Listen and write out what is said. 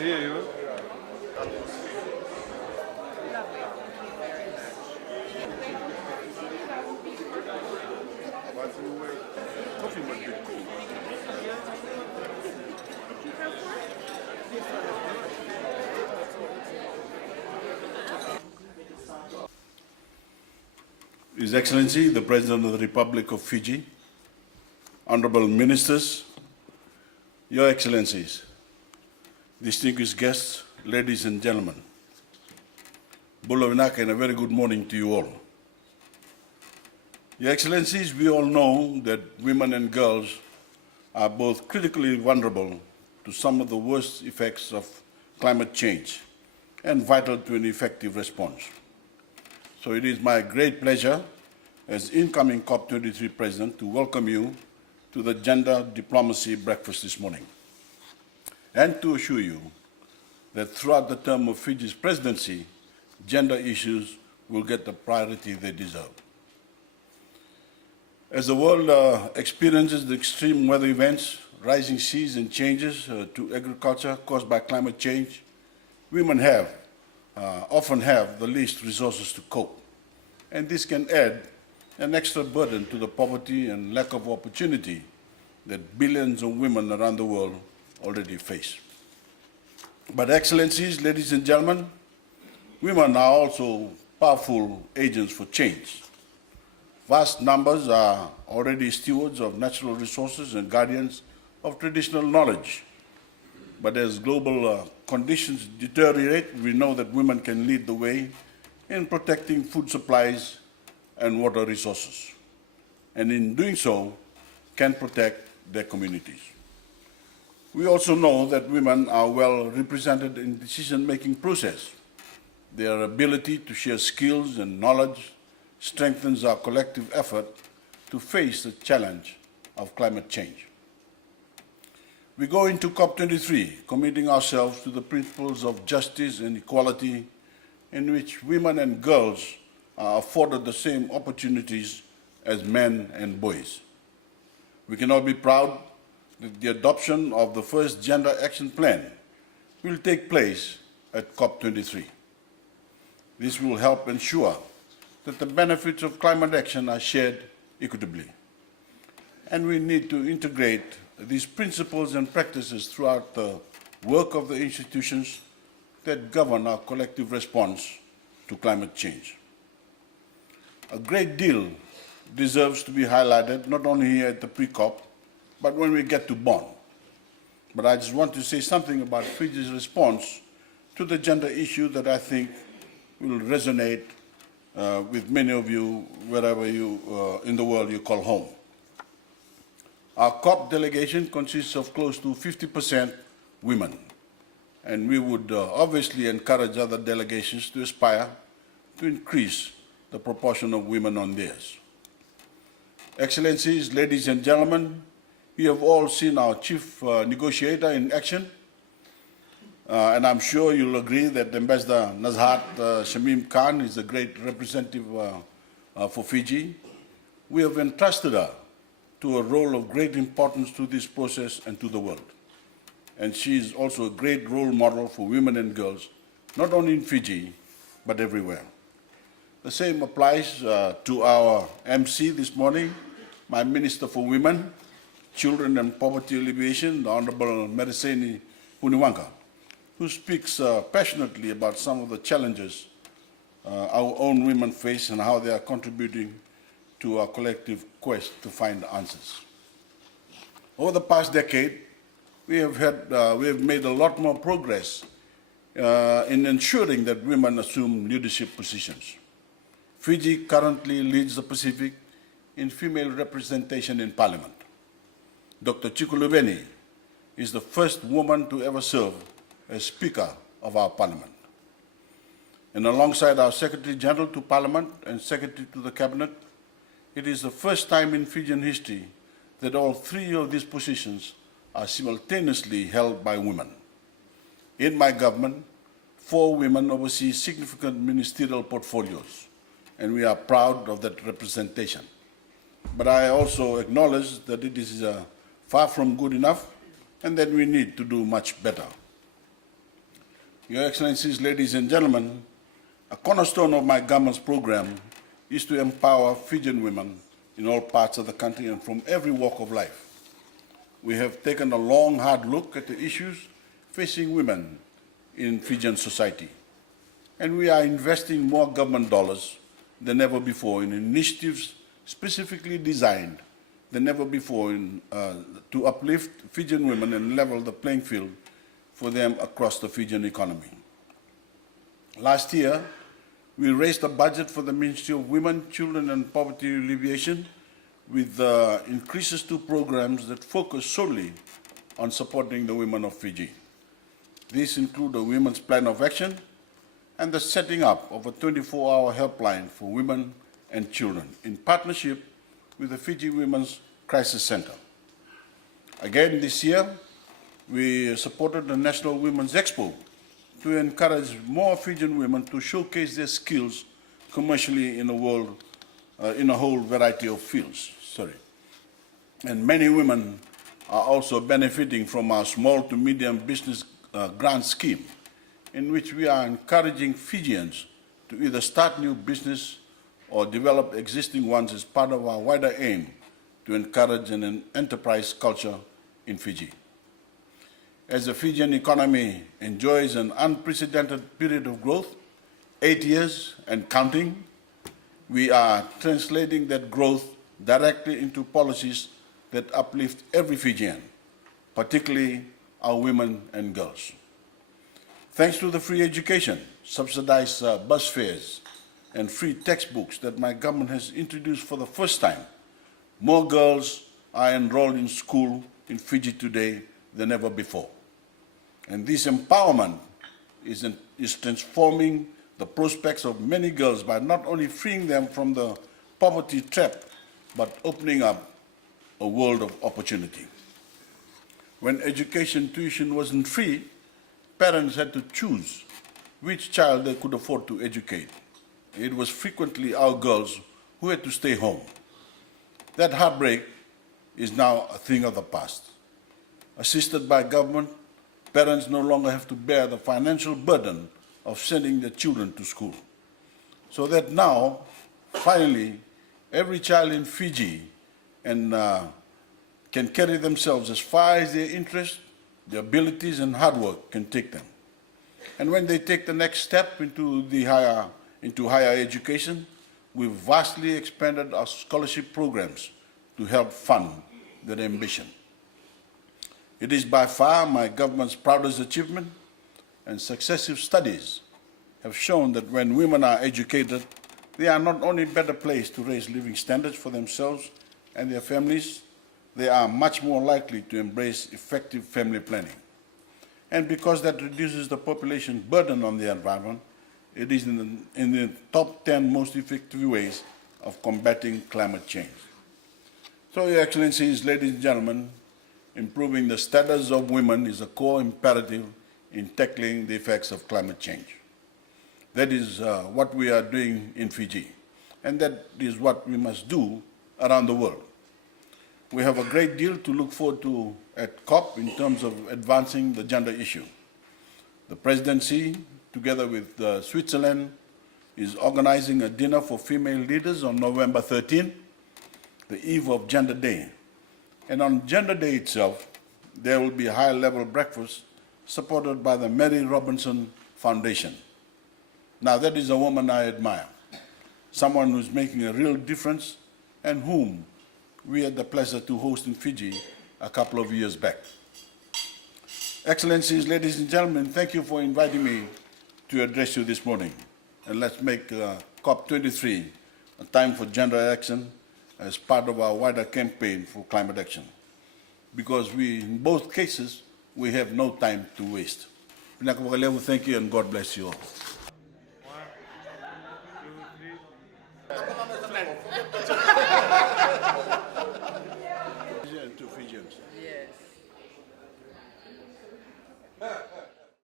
can hear you. Coffee must be cool. His Excellency, the President of the Republic of Fiji, Honorable Ministers, Your Excellencies, distinguished guests, ladies and gentlemen, Bulavinaka, and a very good morning to you all. Your Excellencies, we all know that women and girls are both critically vulnerable to some of the worst effects of climate change and vital to an effective response. So it is my great pleasure as incoming COP23 President to welcome you to the Gender Diplomacy Breakfast this morning and to assure you that throughout the term of Fiji's presidency, gender issues will get the priority they deserve. As the world experiences the extreme weather events, rising seas and changes to agriculture caused by climate change, women often have the least resources to cope. And this can add an extra burden to the poverty and lack of opportunity that billions of women around the world already face. But Excellencies, ladies and gentlemen, women are also powerful agents for change. Vast numbers are already stewards of natural resources and guardians of traditional knowledge. But as global conditions deteriorate, we know that women can lead the way in protecting food supplies and water resources, and in doing so, can protect their communities. We also know that women are well represented in the decision-making process. Their ability to share skills and knowledge strengthens our collective effort to face the challenge of climate change. We go into COP23 committing ourselves to the principles of justice and equality in which women and girls are afforded the same opportunities as men and boys. We can all be proud that the adoption of the first Gender Action Plan will take place at COP23. This will help ensure that the benefits of climate action are shared equitably. And we need to integrate these principles and practices throughout the work of the institutions that govern our collective response to climate change. A great deal deserves to be highlighted, not only here at the pre-COP, but when we get to Bonn. But I just want to say something about Fiji's response to the gender issue that I think will resonate with many of you, wherever you in the world you call home. Our COP delegation consists of close to 50% women, and we would obviously encourage other delegations to aspire to increase the proportion of women on theirs. Excellencies, ladies and gentlemen, you have all seen our chief negotiator in action, and I'm sure you'll agree that Ambassador Nazhat Shamim Khan is a great representative for Fiji. We have entrusted her to a role of great importance to this process and to the world. And she is also a great role model for women and girls, not only in Fiji, but everywhere. The same applies to our MC this morning, my Minister for Women, Children and Poverty Alleviation, the Honorable Mereseni Puniwanga, who speaks passionately about some of the challenges our own women face and how they are contributing to our collective quest to find answers. Over the past decade, we have made a lot more progress in ensuring that women assume leadership positions. Fiji currently leads the Pacific in female representation in Parliament. Dr. Chikulubeni is the first woman to ever serve as Speaker of our Parliament. And alongside our Secretary General to Parliament and Secretary to the Cabinet, it is the first time in Fijian history that all three of these positions are simultaneously held by women. In my government, 4 women oversee significant ministerial portfolios, and we are proud of that representation. But I also acknowledge that it is far from good enough and that we need to do much better. Your Excellencies, ladies and gentlemen, a cornerstone of my government's program is to empower Fijian women in all parts of the country and from every walk of life. We have taken a long, hard look at the issues facing women in Fijian society, and we are investing more government dollars than ever before in initiatives specifically designed than ever before to uplift Fijian women and level the playing field for them across the Fijian economy. Last year, we raised the budget for the Ministry of Women, Children and Poverty Alleviation with increases to programs that focus solely on supporting the women of Fiji. These include a Women's Plan of Action and the setting up of a 24-hour helpline for women and children in partnership with the Fiji Women's Crisis Center. Again this year, we supported the National Women's Expo to encourage more Fijian women to showcase their skills commercially in a whole variety of fields. And many women are also benefiting from our small to medium business grant scheme, in which we are encouraging Fijians to either start new business or develop existing ones as part of our wider aim to encourage an enterprise culture in Fiji. As the Fijian economy enjoys an unprecedented period of growth, 8 years and counting, we are translating that growth directly into policies that uplift every Fijian, particularly our women and girls. Thanks to the free education, subsidized bus fares, and free textbooks that my government has introduced for the first time, more girls are enrolled in school in Fiji today than ever before. And this empowerment is transforming the prospects of many girls by not only freeing them from the poverty trap, but opening up a world of opportunity. When education tuition wasn't free, parents had to choose which child they could afford to educate. It was frequently our girls who had to stay home. That heartbreak is now a thing of the past. Assisted by government, parents no longer have to bear the financial burden of sending their children to school. So that now, finally, every child in Fiji can carry themselves as far as their interest, their abilities and hard work can take them. And when they take the next step into higher education, we've vastly expanded our scholarship programs to help fund their ambition. It is by far my government's proudest achievement, and successive studies have shown that when women are educated, they are not only better placed to raise living standards for themselves and their families, they are much more likely to embrace effective family planning. And because that reduces the population burden on the environment, it is in the top 10 most effective ways of combating climate change. So, Your Excellencies, ladies and gentlemen, improving the status of women is a core imperative in tackling the effects of climate change. That is what we are doing in Fiji, and that is what we must do around the world. We have a great deal to look forward to at COP in terms of advancing the gender issue. The Presidency, together with Switzerland, is organizing a dinner for female leaders on November 13, the eve of Gender Day. And on Gender Day itself, there will be a high-level breakfast supported by the Mary Robinson Foundation. Now, that is a woman I admire, someone who's making a real difference and whom we had the pleasure to host in Fiji a couple of years back. Excellencies, ladies and gentlemen, thank you for inviting me to address you this morning. And let's make COP23 a time for gender action as part of our wider campaign for climate action. Because in both cases, we have no time to waste. Thank you and God bless you all.